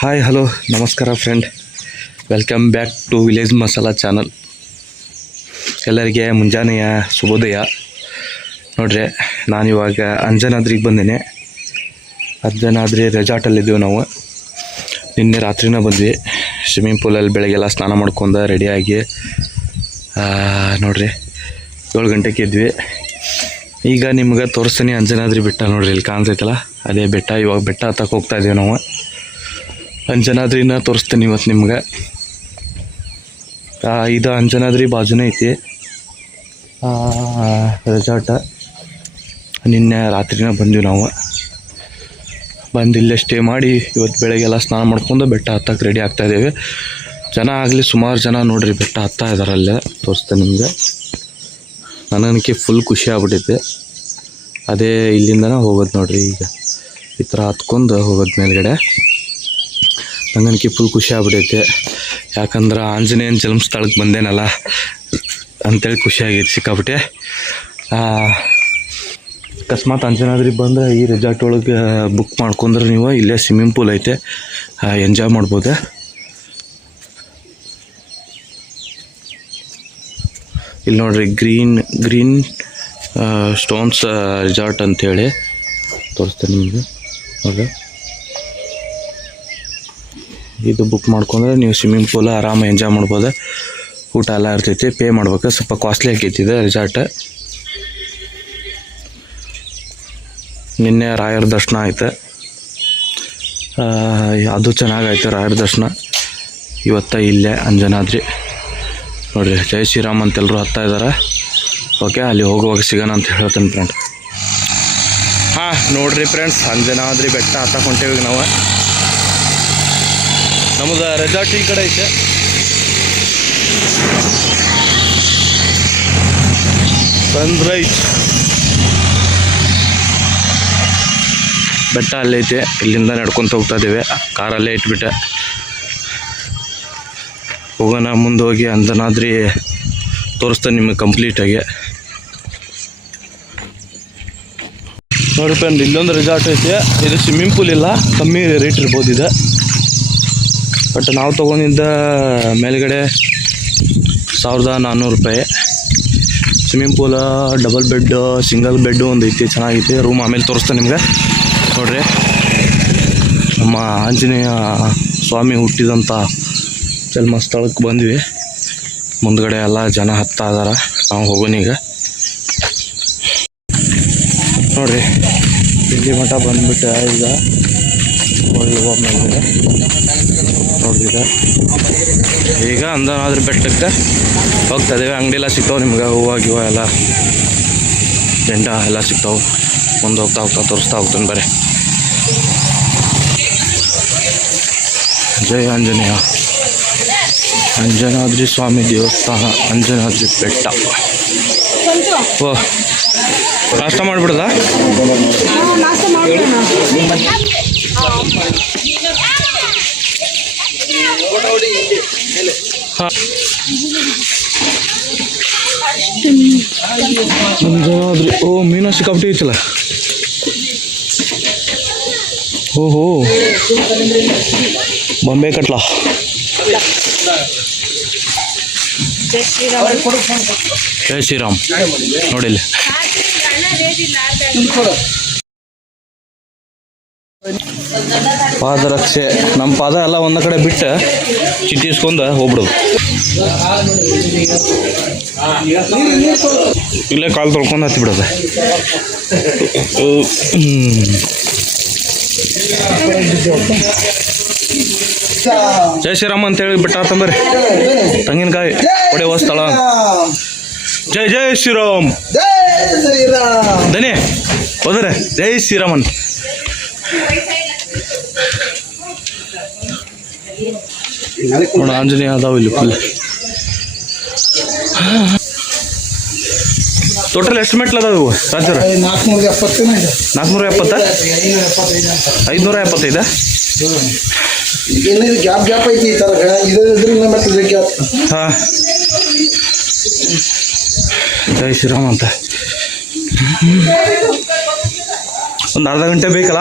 Hi hello ನಮಸ್ಕಾರ friend welcome back to village masala channel ಎಲ್ಲರಿಗೆ ಮುಂಜಾನೆಯ ಶುಭೋದಯ. ನೋಡ್ರಿ ನಾನಿವಾಗ ಅಂಜನಾದ್ರಿಗೆ ಬಂದೇನೆ. ಅಂಜನಾದ್ರಿ ರೆಸಾರ್ಟಲ್ಲಿದ್ದೀವಿ ನಾವು. ನಿನ್ನೆ ರಾತ್ರಿನ ಬಂದ್ವಿ. ಸ್ವಿಮ್ಮಿಂಗ್ ಪೂಲಲ್ಲಿ ಬೆಳಗ್ಗೆಲ್ಲ ಸ್ನಾನ ಮಾಡ್ಕೊಂಡು ರೆಡಿಯಾಗಿ ನೋಡ್ರಿ, ಏಳು ಗಂಟೆಗೆ ಇದ್ವಿ ಈಗ ನಿಮ್ಗೆ ತೋರಿಸ್ತೀನಿ ಅಂಜನಾದ್ರಿ ಬೆಟ್ಟ ನೋಡ್ರಿ, ಇಲ್ಲಿ ಕಾಣ್ತೈತಲ್ಲ ಅದೇ ಬೆಟ್ಟ, ಇವಾಗ ಬೆಟ್ಟ ಹತ್ತಕ್ಕೆ ಹೋಗ್ತಾ ಇದ್ದೀವಿ ನಾವು. ಅಂಜನಾದ್ರಿನ ತೋರಿಸ್ತೀನಿ ಇವತ್ತು ನಿಮ್ಗೆ. ಇದು ಅಂಜನಾದ್ರಿ ಬಾಜುನೇ ಐತಿ. ರೆಸಾರ್ಟ ನಿನ್ನೆ ರಾತ್ರಿನ ಬಂದ್ವಿ ನಾವು. ಬಂದು ಇಲ್ಲೇ ಸ್ಟೇ ಮಾಡಿ ಇವತ್ತು ಬೆಳಗ್ಗೆಲ್ಲ ಸ್ನಾನ ಮಾಡ್ಕೊಂಡು ಬೆಟ್ಟ ಹತ್ತಕ್ಕೆ ರೆಡಿ ಆಗ್ತಾ ಇದ್ದೇವೆ. ಜನ ಆಗಲಿ ಸುಮಾರು ಜನ ನೋಡ್ರಿ ಬೆಟ್ಟ ಹತ್ತಾ ಇದ್ದಾರೆ ಅಲ್ಲೇ. ತೋರಿಸ್ತೇನೆ ನಿಮಗೆ. ನನಗೆ ಫುಲ್ ಖುಷಿ ಆಗ್ಬಿಟ್ಟಿದ್ದೆ. ಅದೇ ಇಲ್ಲಿಂದನೇ ಹೋಗೋದು ನೋಡ್ರಿ ಈಗ. ಈ ಥರ ಹತ್ಕೊಂಡು ಹೋಗೋದು ಮೇಲ್ಗಡೆ. ನನಗೆ ಫುಲ್ ಖುಷಿ ಆಗ್ಬಿಟ್ಟೈತೆ ಯಾಕಂದ್ರೆ ಆಂಜನೇಯನ ಜನ್ಮಸ್ಥಳಕ್ಕೆ ಬಂದೇನಲ್ಲ, ಅಂತೇಳಿ ಖುಷಿಯಾಗೈತೆ ಸಿಕ್ಕಾಬಿಟ್ಟೆ ಅಕಸ್ಮಾತ್ ಅಂಜನಾದ್ರಿ ಬಂದರೆ ಈ ರೆಸಾರ್ಟ್ ಒಳಗೆ ಬುಕ್ ಮಾಡ್ಕೊಂಡ್ರೆ ನೀವು ಇಲ್ಲೇ ಸ್ವಿಮ್ಮಿಂಗ್ ಪೂಲ್ ಐತೆ ಎಂಜಾಯ್ ಮಾಡ್ಬೋದು. ಇಲ್ಲಿ ನೋಡ್ರಿ ಗ್ರೀನ್ ಗ್ರೀನ್ ಸ್ಟೋನ್ಸ್ ರೆಸಾರ್ಟ್ ಅಂತೇಳಿ ತೋರಿಸ್ತೇನೆ ನಿಮಗೆ. ನೋಡ್ರಿ. ಇದು ಬುಕ್ ಮಾಡ್ಕೊಂಡ್ರೆ ನೀವು ಸ್ವಿಮ್ಮಿಂಗ್ ಪೂಲ್ ಆರಾಮ ಎಂಜಾಯ್ ಮಾಡ್ಬೋದು. ಊಟ ಎಲ್ಲ ಇರ್ತೈತಿ ಪೇ ಮಾಡ್ಬೇಕು. ಸ್ವಲ್ಪ ಕಾಸ್ಟ್ಲಿ ಆಗೈತಿದೆ ರೆಸಾರ್ಟ್ ನಿನ್ನೆ ರಾಯರ ದರ್ಶನ ಆಯಿತು. ಅದು ಚೆನ್ನಾಗಾಯ್ತು ರಾಯರ ದರ್ಶನ. ಇವತ್ತ ಇಲ್ಲೇ ಅಂಜನಾದ್ರಿ. ನೋಡಿರಿ, ಜೈ ಶ್ರೀರಾಮ್ ಅಂತೆಲ್ಲರೂ ಹತ್ತಾ ಇದ್ದಾರೆ ಓಕೆ, ಅಲ್ಲಿ ಹೋಗುವಾಗ ಸಿಗೋಣ ಅಂತ ಹೇಳ್ತೇನೆ ಫ್ರೆಂಡ್ ಹಾಂ, ನೋಡಿರಿ ಫ್ರೆಂಡ್ಸ್ ಅಂಜನಾದ್ರಿ ಬೆಟ್ಟ ಹತ್ತಕ್ಕೆ ಹೊಂಟೇವಿ ನಾವು. ನಮ್ದು ರೆಸಾರ್ಟ್ ಈ ಕಡೆ ಐತೆ. ಸನ್ರೈಸ್ ಬೆಟ್ಟ ಅಲ್ಲೈತೆ ಇಲ್ಲಿಂದ ನಡ್ಕೊಂತ ಹೋಗ್ತಾ ಇದ್ದೀವಿ. ಕಾರಲ್ಲೇ ಇಟ್ಬಿಟ್ಟೆ. ಹೋಗೋಣ, ಮುಂದೆ ಹೋಗಿ ಅಂದನಾದ್ರಿ ತೋರಿಸ್ತೇನೆ ನಿಮಗೆ ಕಂಪ್ಲೀಟಾಗಿ ನೋಡಿ ಫ್ರೆಂಡ್ ಇಲ್ಲೊಂದು ರೆಸಾರ್ಟ್ ಐತೆ. ಇದು ಸ್ವಿಮ್ಮಿಂಗ್ ಪೂಲ್ ಇಲ್ಲ. ಕಮ್ಮಿ ರೇಟ್ ಇರ್ಬೋದು ಇದು ಬಟ್ ನಾವು ತೊಗೊಂಡಿದ್ದ ಮೇಲ್ಗಡೆ ಸಾವಿರದ ನಾನ್ನೂರು ರೂಪಾಯಿ. Swimming pool double bed single bed ಒಂದು ಐತಿ, ಚೆನ್ನಾಗೈತಿ. ರೂಮ್ ಆಮೇಲೆ ತೋರಿಸ್ತೇನೆ ನಿಮ್ಗೆ. ನೋಡ್ರಿ. ನಮ್ಮ ಆಂಜನೇಯ ಸ್ವಾಮಿ ಹುಟ್ಟಿದಂಥ ಜನ್ಮಸ್ಥಳಕ್ಕೆ ಬಂದ್ವಿ. ಮುಂದ್ಗಡೆ ಎಲ್ಲ ಜನ ಹತ್ತಾ ಇದಾರ. ನಾವು ಹೋಗೋನೀಗ ನೋಡ್ರಿ. ಇಲ್ಲಿ ಮಠ ಬಂದ್ಬಿಟ್ಟೆ ಈಗ ಒಳ್ಳೆ ಮೇಲ್ಗಡೆ ನೋಡಿದೆ ಈಗ ಅಂದನಾದ್ರೂ ಬೆಟ್ಟಕ್ಕೆ ಹೋಗ್ತಾ ಇದೀವಿ ಅಂಗಡಿ ಎಲ್ಲ ಸಿಗ್ತಾವೆ ನಿಮ್ಗೆ. ಹೂವು ಗಿವ ಎಲ್ಲ. ಜೆಂಡ ಎಲ್ಲ ಸಿಗ್ತಾವೆ. ಮುಂದೆ ಹೋಗ್ತಾ ಹೋಗ್ತಾ ತೋರಿಸ್ತಾ ಹೋಗ್ತಾನೆ ಬರೀ ಜಯ ಆಂಜನೇಯ. ಅಂಜನಾದ್ರಿ ಸ್ವಾಮಿ ದೇವಸ್ಥಾನ ಅಂಜನಾದ್ರಿ ಬೆಟ್ಟ. ಓ ನಾಷ್ಟ ಮಾಡಿಬಿಡ್ದ? ಅಂಜನಾದ್ರಿ ಓ ಮೀನು ಸಿಕ್ಕಾಪಟ್ಟಿ ಐತಲ್ಲ? ಓಹೋ. ಬಾಂಬೆ ಕಟ್ಲ? ಜಯ ಶ್ರೀರಾಮ್. ನೋಡಿಲ್ಲ. ಪಾದರಕ್ಷೆ. ನಮ್ಮ ಪಾದ ಎಲ್ಲ ಒಂದ ಕಡೆ ಬಿಟ್ಟು ಚಿಟ್ಟಿಸ್ಕೊಂಡು ಹೋಗ್ಬಿಡೋದು. ಇಲ್ಲೇ ಕಾಲು ತೊಳ್ಕೊಂಡು ಹತ್ತಿ ಬಿಡೋದು ಜೈ ಅಂತ ಹೇಳಿ ಬಿಟ್ಟ ತಂಬರಿ ತೆಂಗಿನಕಾಯಿ ಹೊಡೆ ಸ್ಥಳ. ಜೈ ಜೈ ಶ್ರೀರಾಮ್. ಧನಿ ಹೋದ್ರೆ ಜೈ ಶ್ರೀರಾಮನ್. ನೋಡ ಆಂಜನೇಯ ಅದಾವ ಇಲ್ಲಿ ಫುಲ್ ಟೋಟಲ್ ಎಷ್ಟು ಮೆಟ್ಲು ಅದಾವ ಇವು ರಾಜ್ಯರ ನಾಲ್ಕುನೂರ ಎಪ್ಪತ್ತು ಐದುನೂರ ಎಪ್ಪತ್ತೈದ ಗ್ಯಾಪ್ ಗ್ಯಾಪ್ ಐತಿ ಈ ಇದ್ರಿಂದ ಮತ್ತೆ ಗ್ಯಾಪ್. ಹಾಂ. ಜೈ ಶ್ರೀರಾಮ್ ಅಂತ. ಒಂದು ಅರ್ಧ ಗಂಟೆ ಬೇಕಲ್ಲ?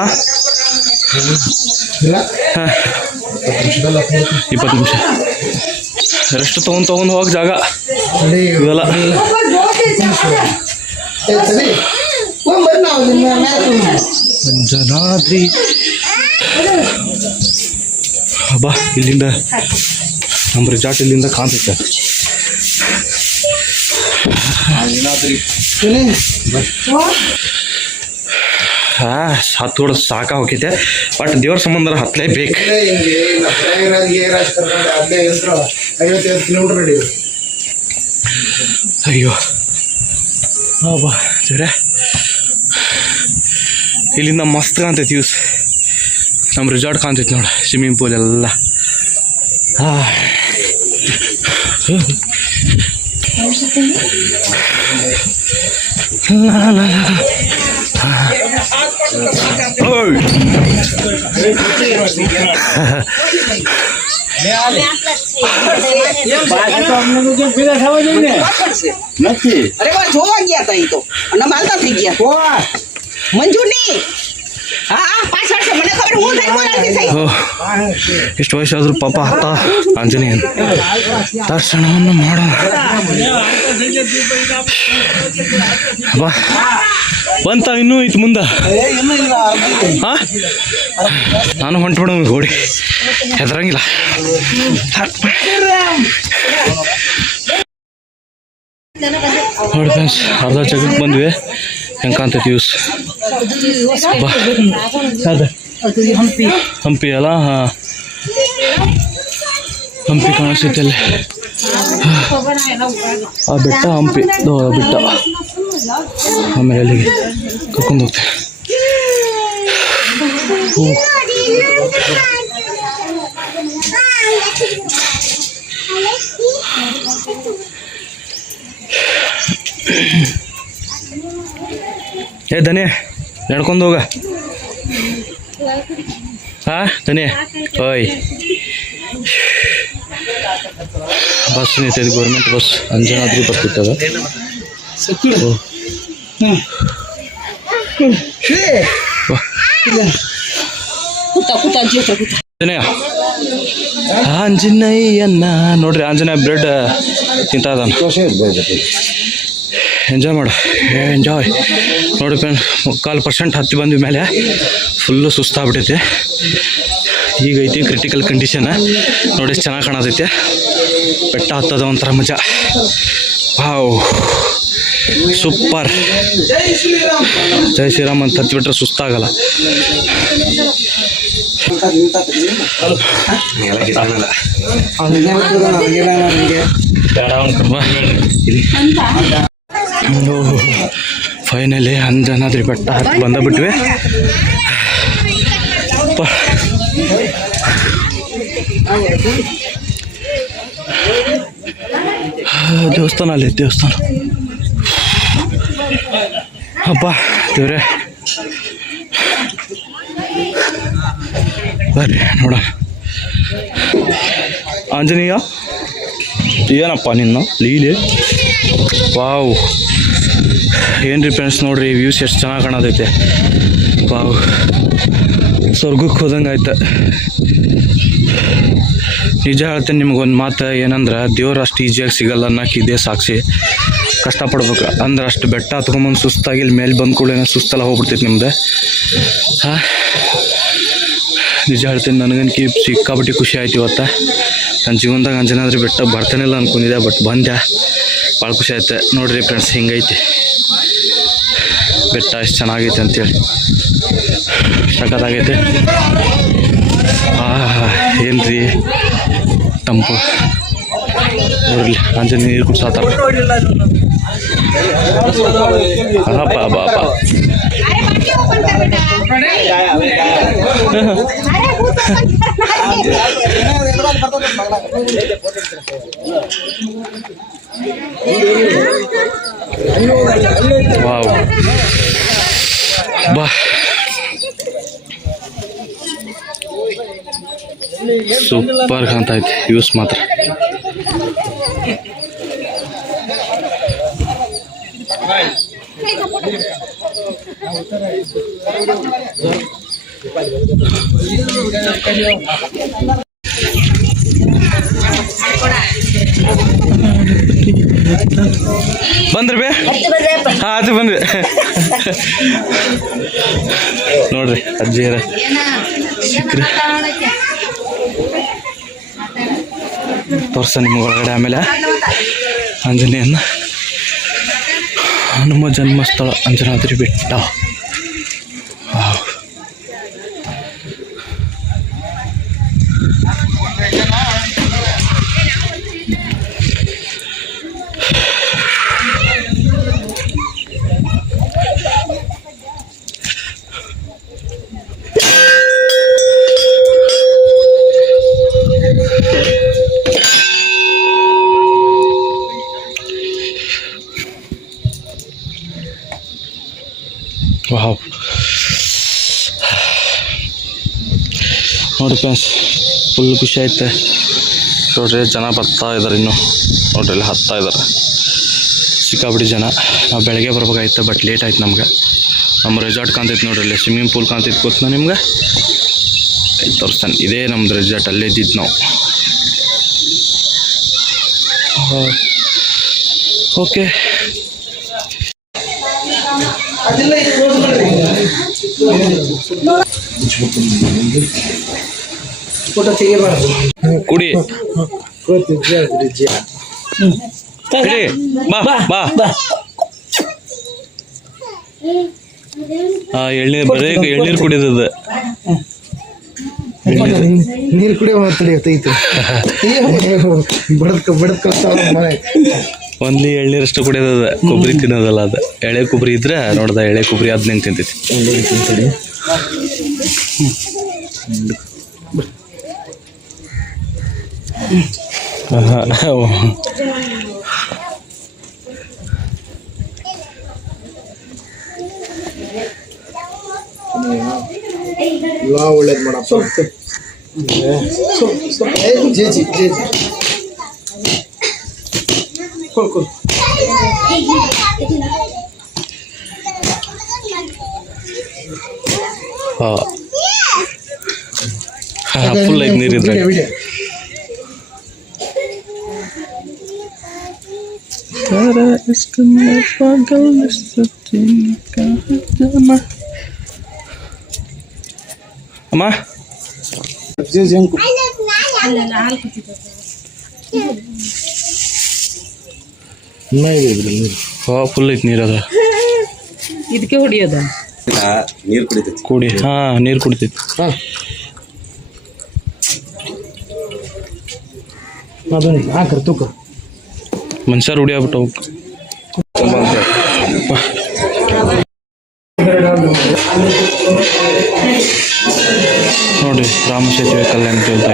ಇಪ್ಪತ್ತು ನಿಮಿಷ ರೆಸ್ಟ್ ತೊಗೊಂಡು ತೊಗೊಂಡು ಹೋಗಿ ಜಾಗ ತಡಿ. ಇವೆಲ್ಲ ಏ, ತಡಿ. ಹೋಗ್ ಬರ್ರಿ ನಾವು ನಿಮ್ಮ ಮ್ಯಾಲೆ. ಅಂಜನಾದ್ರಿ ಬಾ ಇಲ್ಲಿಂದ ನಮ್ಮ ರಿಜಾರ್ಟ್ ಇಲ್ಲಿಂದ ಕಾಣ್ತೈತೆ ತಿನ್ನಿ. ಹಾ ಹತ್ತು ಹೊಡೆದು ಸಾಕ ಹೋಗೈತೆ ಬಟ್ ದೇವ್ರ ಸಂಬಂಧ ಹತ್ತಲೇಬೇಕು ಬೇಕು ಅಯ್ಯೋ. ಬಾ ಸರಿ ಇಲ್ಲಿಂದ ಮಸ್ತ್ ಕಾಣ್ತೈತಿ ಯೂಸ್ ನಮ್ಮ ರಿಸಾರ್ಟ್ ಕಾಣ್ತೈತಿ ನೋಡಿ ಸ್ವಿಮ್ಮಿಂಗ್ ಪೂಲ್ ಎಲ್ಲ. ಹಾಂ. ಲಾ, ಲಾ, ಲಾ. ಆ. અરે જોવા ગયા ઈ તો. અને માલતા થઈ ગયા. મંજુ ની ಇಷ್ಟು ವಯಸ್ಸಾದ್ರೂ ಪಾಪ ಅತ್ತ ಆಂಜನೇಯ. ದರ್ಶನವನ್ನು ಮಾಡೋಣ ಬಂತ, ಇನ್ನೂ ಐತ್ ಮುಂದೆ. ಹಾಂ ನಾನು ಹೊಂಟ್ಬಿಡ ಗೋಡಿ. ಹೆದರಂಗಿಲ್ಲ. ನೋಡಿ ಫ್ರೆಂಡ್ಸ್ ಅರ್ಧ ಜಗಕ್ಕೆ ಬಂದ್ವಿ. ಹೆಂಗೆ ಕಾಣ್ತೈತಿ ಯೂಸ್ ಅದೇ. ಹಂಪಿ ಅಲ್ಲ? ಹಾಂ. ಹಂಪಿ ಕಾಣಿಸ್ತೈತೆ ಅಲ್ಲಿ ಆ ಬೆಟ್ಟ ಹಂಪಿ. ಬೆಟ್ಟ. ಆಮೇಲೆ ಅಲ್ಲಿಗೆ ಕರ್ಕೊಂಡು ಹೋಗ್ತೇವೆ. ಏ ದನಿ ನಡ್ಕೊಂಡು ಹೋಗ. ಹಾ ದನಿ ಓಯ್. ಬಸ್ ನಿಂತಿದೆ, ಗೌರ್ಮೆಂಟ್ ಬಸ್. ಅಂಜನಾದ್ರಿ ಬರ್ತಿತ್ತದ ಇತ್ತದ ಆಂಜನೇಯನ್ನ ನೋಡ್ರಿ ಆಂಜನೇಯ ಬ್ರೆಡ್ ತಿಂತ ಎಂಜಾಯ್ ಮಾಡು. ಎಂಜಾಯ್ ನೋಡಿ ಫ್ರೆಂಡ್ ಮುಕ್ಕಾಲು ಪರ್ಸೆಂಟ್ ಹತ್ತಿ ಬಂದ ಮೇಲೆ. ಫುಲ್ಲು ಸುಸ್ತಾಗ್ಬಿಟ್ಟೈತೆ ಈಗ ಐತಿ ಕ್ರಿಟಿಕಲ್ ಕಂಡೀಷನ್ ನೋಡಿ ಎಷ್ಟು ಚೆನ್ನಾಗಿ ಕಾಣತೈತೆ. ಬೆಟ್ಟ ಹತ್ತದ ಒಂಥರ ಮಜಾ. ಹಾವು ಸೂಪರ್ ಜೈ ಶ್ರೀರಾಮ್ ಅಂತ ಹತ್ತಿಬಿಟ್ರೆ ಸುಸ್ತಾಗಲ್ಲ. ಫೈನಲಿ ಅಂಜನಾದ್ರಿ ಹತ್ತಿ ಬಿಟ್ವಿ ಪ- ಆ, ದೇವಸ್ಥಾನ ಅಲ್ಲಿ ದೇವಸ್ಥಾನ. ಅಪ್ಪ ದೇವ್ರೆ. ಬರ್ರಿ ನೋಡೋಣ. ಆಂಜನೇಯ ಏನಪ್ಪ ನಿನ್ನ ಲೀಲೆ? ವಾವ್. ಏನ್ರಿ ಫ್ರೆಂಡ್ಸ್ ನೋಡ್ರಿ ವ್ಯೂಸ್ ಎಷ್ಟು ಚೆನ್ನಾಗಿ ಕಾಣೋದೈತೆ. ವಾವ್. ಸ್ವರ್ಗಕ್ಕೆ ಹೋದಂಗೆ ಆಯ್ತು. ನಿಜ ಹೇಳ್ತೇನೆ ನಿಮ್ಗೊಂದು ಮಾತು ಏನಂದ್ರೆ, ದೇವ್ರು ಅಷ್ಟು ಈಸಿಯಾಗಿ ಸಿಗಲ್ಲ ಅನ್ನೋಕೆ ಇದೇ ಸಾಕ್ಷಿ. ಕಷ್ಟಪಡ್ಬೇಕು. ಅಂದ್ರೆ ಅಷ್ಟು ಬೆಟ್ಟ ಹತ್ಕೊಂಬಂದು ಸುಸ್ತಾಗಿ ಇಲ್ಲಿ ಮೇಲೆ ಬಂದ ಕೂಡಲೇ ಸುಸ್ತೆಲ್ಲ ಹೋಗ್ಬಿಡ್ತೈತೆ ನಿಮ್ದು. ಹಾಂ? ನಿಜ ಹೇಳ್ತೀನಿ ನನಗನ್ಕಿ ಸಿಕ್ಕಾಪಟ್ಟಿ ಖುಷಿ ಆಯ್ತು ಇವತ್ತು. ನನ್ನ ಜೀವನದಾಗ ಅಂಜನಾದ್ರೆ ಬೆಟ್ಟ ಬರ್ತಾನಿಲ್ಲ ಅನ್ಕೊಂಡಿದ್ದೆ ಬಟ್ ಬಂದೆ. ಭಾಳ ಖುಷಿ ಆಯ್ತು. ನೋಡಿರಿ ಫ್ರೆಂಡ್ಸ್ ಹಿಂಗೈತಿ? ಬೆಟ್ಟ ಎಷ್ಟು ಚೆನ್ನಾಗೈತೆ ಅಂತೇಳಿ. ಸಖತ್ತಾಗೈತೆ. ಆ ಏನ್ರಿ? ತಂಪು. ನೋಡ್ರಿ ಅಂಜನೇ ನೀರು ಕುಡ್ಸಾತಾರ ಅಪ್ಪ ಅಪ್ಪ ಅಪ್ಪ ವಾವ್ ಬಾ ಸೂಪರ್ ಕಾಣ್ತಾ ಐತಿ ಯೂಸ್ ಮಾತ್ರ ಬಂದ್ರಿ ಬೇ? ಹಾ ಅದು ಬಂದ್ವಿ ನೋಡ್ರಿ ಅಜ್ಜಿಯರ ಸಿಕ್ಕ್ರಿ. ತೋರ್ಸ ನಿಮ್ಗೆ ಒಳಗಡೆ ಆಮೇಲೆ ಆಂಜನೇಯನ್ನ. ಹನುಮ ಜನ್ಮಸ್ಥಳ ಅಂಜನಾದ್ರಿ ಬೆಟ್ಟ. ಫುಲ್ ಖುಷಿ ಐತೆ. ನೋಡ್ರಿ ಜನ ಬರ್ತಾ ಇದ್ದಾರೆ ಇನ್ನು. ನೋಡ್ರಿ ಇಲ್ಲಿ ಹತ್ತಾ ಇದ್ದಾರೆ ಸಿಕ್ಕಾಬಿಡಿ ಜನ. ನಾವು ಬೆಳಗ್ಗೆ ಬರ್ಬೇಕಾಯ್ತು ಬಟ್ ಲೇಟ್ ಆಯ್ತು ನಮ್ಗೆ. ನಮ್ಮ ರೆಸಾರ್ಟ್ ಕಾಣ್ತೈತೆ ನೋಡ್ರಿ ಇಲ್ಲಿ ಸ್ವಿಮ್ಮಿಂಗ್ ಪೂಲ್ ಕಾಣ್ತೈತೆ ಗೊತ್ತಾ ನಿಮ್ಗೆ? ತೋರಿಸ್ತಾನೆ. ಇದೇ ನಮ್ದು ರೆಸಾರ್ಟ್ ಅಲ್ಲೇ ಇದ್ದಿದ್ದು ನಾವು. ಓಕೆ. ಫೋಟೋ ತೆಗಿಬಾರ್ದು. ಕುಡಿ. ಎಳ್ನೀರ್ ಇಡಿ ಬಾ. ಬಾ. ಆ ಎಳ್ನೀರು ಬರೀ ಎಳ್ನೀರು ಕುಡಿದದ ನೀರು ಕುಡಿಯೋ ತಡೆಯುತ್ತೈತೆ ಬಡದ್ ಬಡದ್ ಕಳ್ಸ್ತಾವ ಮನೆ. ಒಂದ್ಲಿ ಎಳ್ನೀರಷ್ಟು ಕುಡಿಯೋದದ ಕೊಬ್ಬರಿ ತಿನ್ನೋದಲ್ಲ ಅದು. ಎಳೆ ಕೊಬ್ಬರಿ ಇದ್ರೆ ನೋಡ್ದ ಎಳೆ ಕೊಬ್ಬರಿ ಹದಿನೈದು ತಿಂತೈತಿ. ಒಳ್ಳೇದು ಮಾಡಪ್ಪ. ಜಿ ಜಿ ಜೇಜಿ ಕೊಲ್ ಹಾ ಫುಲ್ ಐದು ನೀರಿದ್ರೆ. ವಿಡಿಯೋ ವಿಡಿಯೋ ಅಮ್ಮ ಜೇಜಿ ಹೆಂಗ್ ಇನ್ನ ಇದೆ ಇದ್ರಲ್ಲಿ ನೀರು ಹಾ ಫುಲ್ ಐತಿ ನೀರು ಅದ ಇದಕ್ಕೆ ಹೊಡಿಯೋದ? ನೀರು ಕುಡಿತೈತಿ ಕುಡಿ ಹಾ ನೀರು ಕುಡಿತೈತಿ. ಹಾಂ. ಅದನ್ನ ಹಾಕ್ರಿ ತೂಕ. ಮನುಷ್ಯರು ಹೊಡಿಯಾಬಿಟ್ಟು ನೋಡಿ ರಾಮ ಸೇತುವೆ ಕಲ್ಯಾಣ ಕೇಳ್ತಾ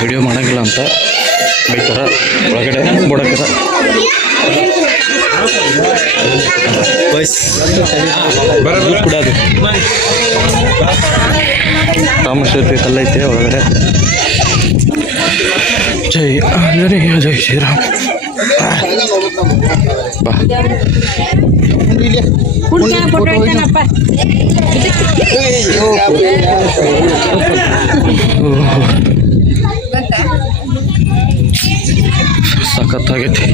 ವಿಡಿಯೋ ಮಾಡೋಂಗಿಲ್ಲ ಅಂತ ಬೈತಾರ ಒಳಗಡೆ ಬಿಡಕ್ಕಾರ ಕೂಡ ರಾಮ ಸೇತುವೆ ಕಲ್ಲೈತೆ ಒಳಗಡೆ. ಜೈ ಆಂಜನೇಯ ಜೈ ಶ್ರೀರಾಮ್. ಸಖತ್ತಾಗೈತಿ.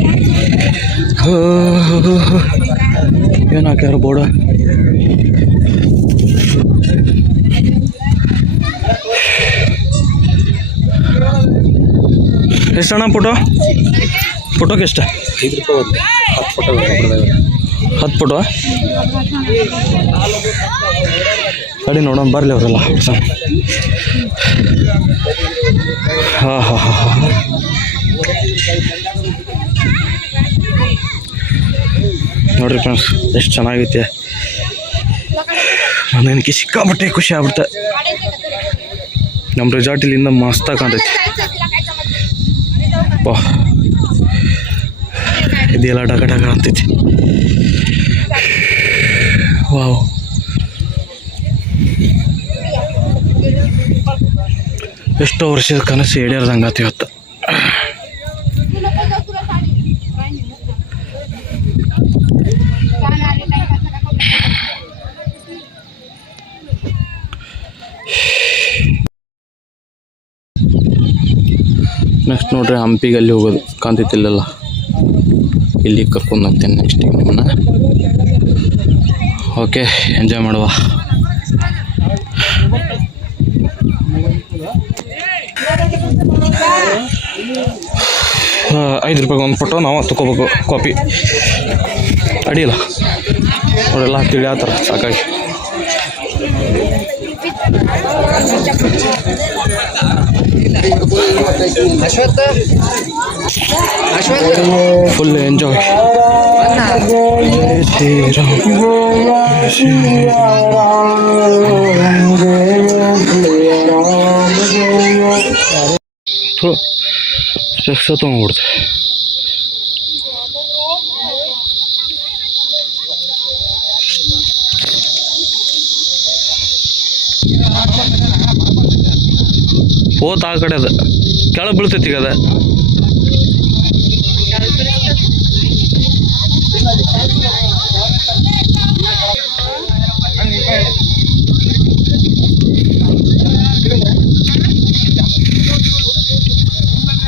ಏನಾಕ್ಯಾರ ಬೋರ್ಡ ಎಷ್ಟಣ್ಣ ಫೋಟೋ ಫೋಟೋಗೆ ಎಷ್ಟು? ರೂಪಾಯಿ ಹತ್ತು ಫೋಟೋ ಅಡಿ ನೋಡೋಣ, ಬರಲಿ ಅವರೆಲ್ಲ. ಹಾಂ ಹಾಂ ಹಾಂ ನೋಡ್ರಿ ಫ್ರೆಂಡ್ಸ್ ಎಷ್ಟು ಚೆನ್ನಾಗೈತೆ. ನನಗೆ ಸಿಕ್ಕಾಪಟ್ಟೆ ಖುಷಿ ಆಗ್ಬಿಡುತ್ತೆ ನಮ್ಮ ರೆಸಾರ್ಟ್ ಇಲ್ಲಿಂದ ಮಸ್ತಾಗಿ ಕಾಣ್ತೈತಿ. ವಾ ಇದೆಲ್ಲ ಡಗ ಡಗ ಅಂತೈತಿ ವಾವ್. ಎಷ್ಟೋ ವರ್ಷದ ಕನಸು ಈಡೇರ್ದಂಗಾತಿ ಇವತ್ತು. ನೋಡ್ರಿ ಹಂಪಿಗೆ ಅಲ್ಲಿ ಹೋಗೋದು ಕಾಂತೈತಿಲ್ಲಲ್ಲ ಇಲ್ಲಿ ಕರ್ಕೊಂಡು ಹೋಗ್ತೇನೆ ನೆಕ್ಸ್ಟ್ ಟೈಮ್ ನಿಮ್ಮನ್ನ ಓಕೆ ಎಂಜಾಯ್ ಮಾಡುವ. ಆ, ಐದು ರೂಪಾಯಿಗೆ ಒಂದು ಫೋಟೋ ನಾವು ತಗೋಬೇಕು ಕಾಪಿ ಅಡಿಯಿಲ್ಲ ಅವರೆಲ್ಲ ಥರ ಸಾಕಾಗಿ. ಫುಲ್ ಎಂಜಾಯ್ ಶಕ್ಸ ತೊಗೊಂಡ್ಬಿಡ್ತು ಹೋತ್ ಆ ಕಡೆ ಅದ ಕೆಳಗೆ ಬೀಳ್ತೈತಿ ಈಗ ಅದ.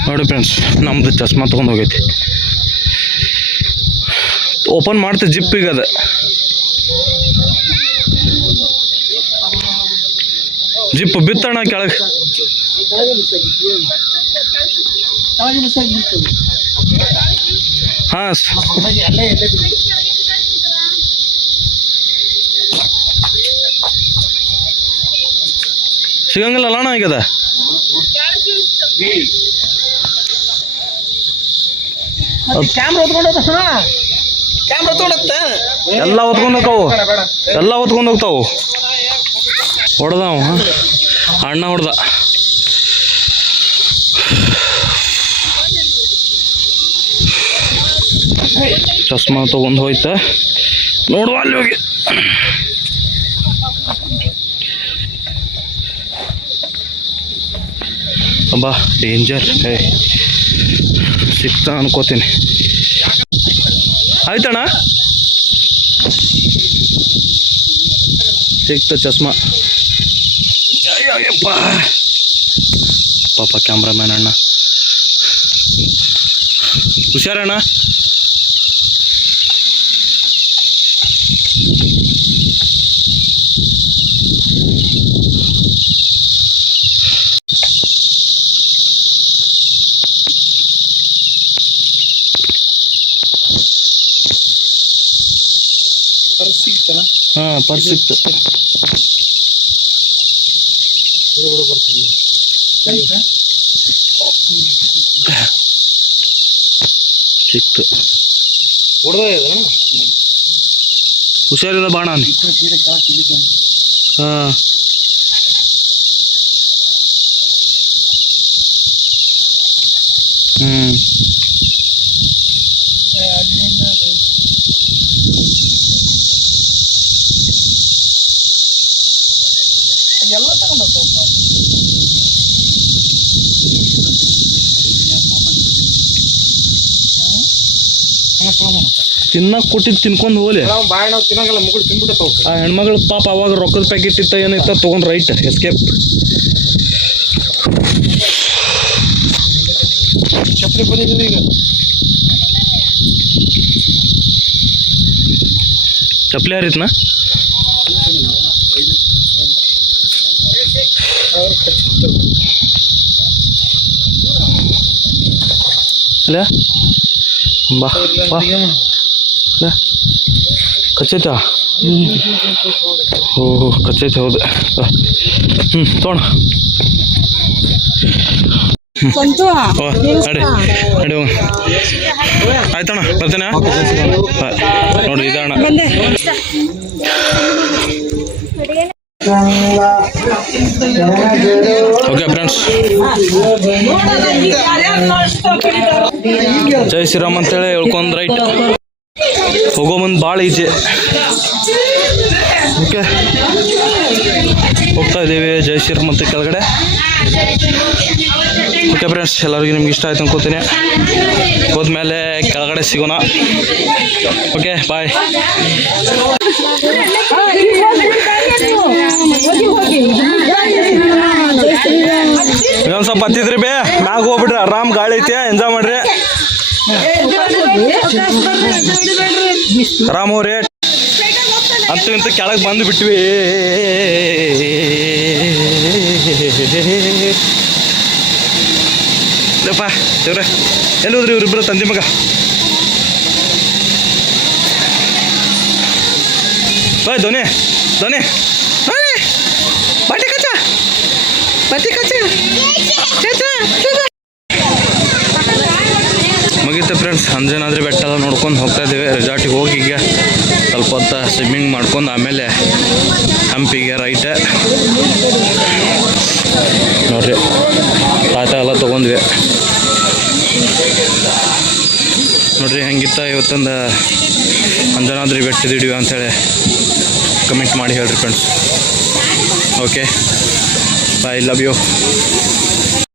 ನೋಡಿ ಫ್ರೆಂಡ್ಸ್ ನಮ್ದು ಚಸ್ಮಾ ತೊಗೊಂಡು ಹೋಗೈತಿ. ಓಪನ್ ಮಾಡ್ತೆ ಜಿಪ್ ಈಗ ಅದ. ಜಿಪ್ ಬಿತ್ತಣ ಕೆಳಗೆ. ಹಾಂ ಸಿಗಂಗಿಲ್ಲ ಅಣ್ಣ ಈಗ ಅದ ಕ್ಯಾಮ್ರಾ ಎಲ್ಲ ಹೊತ್ಕೊಂಡು ಹೋಗ್ತಾವು. ಎಲ್ಲ ಹೊತ್ಕೊಂಡು ಹೋಗ್ತಾವು. ಹೊಡೆದ ಅಣ್ಣ ಹೊಡೆದ. ಚಸ್ಮಾ ತೊಗೊಂಡು ಹೋಯ್ತ? ನೋಡುವ ಅಲ್ಲಿ ಹೋಗಿ. ಅಬ್ಬಾ ಡೇಂಜರ್ ಏ, ಸಿಕ್ತಾ ಅನ್ಕೋತೀನಿ. ಆಯ್ತಣ್ಣ? ಸಿಕ್ತ ಚಸ್ಮಾ. ಅಯ್ಯಪ್ಪ ಪಾಪ ಕ್ಯಾಮ್ರಾಮ್ಯಾನ್ ಅಣ್ಣ. ಹುಷಾರಣ್ಣ? ಹಾಂ ಪರ್ಸ್ ಸಿಕ್ತು ಸಿಕ್ತು ಹುಷಾರಿದ ಬಾಣ ಹಾಂ. ಹ್ಞೂ ತಿನ್ನಕ್ ಕೊಟ್ಟಿದ್ದು ತಿನ್ಕೊಂಡು ಹೋಗ್ಲಿ. ಬಾಯ್ ನಾವು ತಿನ್ನಂಗಲ್ಲ ಮಗಳು ತಿನ್ಬಿಟ್ಟು ಆ ಹೆಣ್ಮಗಳು ಪಾಪ ಅವಾಗ ರೊಕ್ಕದ ಪ್ಯಾಕೆಟ್ ಇತ್ತ ಏನೈತ ತೊಗೊಂಡು ರೈಟ್ ಎಸ್ಕೇಪ್ ಛತ್ರಿ ಬಂದಿದ್ದೀನಿ ಈಗ. ಚಪ್ಪಲಿ ಹರಿತ್ನಾ ಅಲ್ಲ? ಬಾ ಬಾ. ಕಚ್ಚೈತಾ? ಓ ಕಚ್ಚೈತೆ ಹೌದು. ಹ್ಞೂ ತೋಣ ನಡಿ ನಡಿ. ಆಯ್ತಣ್ಣ ಬರ್ತೇನೆ? ನೋಡ್ರಿ ಇದಣ್ಣ ಓಕೆ ಫ್ರೆಂಡ್ಸ್ ಜೈ ಶ್ರೀರಾಮ್ ಅಂತೇಳಿ ಹೇಳ್ಕೊಂಡ್ ರೈಟ್ ಹೋಗೋ ಮುಂದೆ ಭಾಳ ಈಜೆ. ಓಕೆ. ಹೋಗ್ತಾ ಇದ್ದೀವಿ ಜಯ ಶ್ರೀ ಅಂತ ಕೆಳಗಡೆ. ಓಕೆ ಫ್ರೆಂಡ್ಸ್ ಎಲ್ಲರಿಗೂ ನಿಮ್ಗೆ ಇಷ್ಟ ಆಯ್ತು ಅನ್ಕೋತೀನಿ. ಹೋದ್ಮೇಲೆ ಕೆಳಗಡೆ ಸಿಗೋಣ. ಓಕೆ ಬಾಯ್ ಇನ್ನೊಂದ್ ಸ್ವಲ್ಪ ಹತ್ತಿದ್ರಿ ಬೇ, ಮ್ಯಾಗ ಹೋಗ್ಬಿಡ್ರಿ, ಆರಾಮ್ ಗಾಳಿ ಐತೆ ಎಂಜಾಯ್ ಮಾಡ್ರಿ. ಆರಾಮ್ ರೇಟ್ ಅಂತೂ ಇಂತ ಕೆಳಗೆ ಬಂದು ಬಿಟ್ವಿ. ದೇವ್ರೆ ಎಲ್ಲಿ ಹೋದ್ರಿ ಇವ್ರಿಬ್ರು ತಂದೆ ಮಗ? ಓಯ್ ಧ್ವನಿ ಧೋನಿ. ಬಾಟಿ ಕಚ್ಚ. ಬಾಟಿ ಕಚ್ಚ. ಫ್ರೆಂಡ್ಸ್ ಅಂಜನಾದ್ರಿ ಬೆಟ್ಟ ಎಲ್ಲ ನೋಡ್ಕೊಂಡು ಹೋಗ್ತಾ ಇದ್ದೀವಿ ರೆಸಾರ್ಟಿಗೆ ಹೋಗಿ ಈಗ ಸ್ವಲ್ಪ ಹೊತ್ತು ಸ್ವಿಮ್ಮಿಂಗ್ ಮಾಡ್ಕೊಂಡು ಆಮೇಲೆ ಹಂಪಿಗೆ ರೈಟ್ ನೋಡ್ರಿ, ಆಟ ಎಲ್ಲ ತೊಗೊಂಡ್ವಿ. ನೋಡ್ರಿ, ಹೆಂಗಿತ್ತ ಇವತ್ತೊಂದು ಅಂಜನಾದ್ರಿ ಬೆಟ್ಟದ ಹಿಡಿಯೋ ಅಂಥೇಳಿ ಕಮೆಂಟ್ ಮಾಡಿ ಹೇಳ್ರಿ friends okay bye love you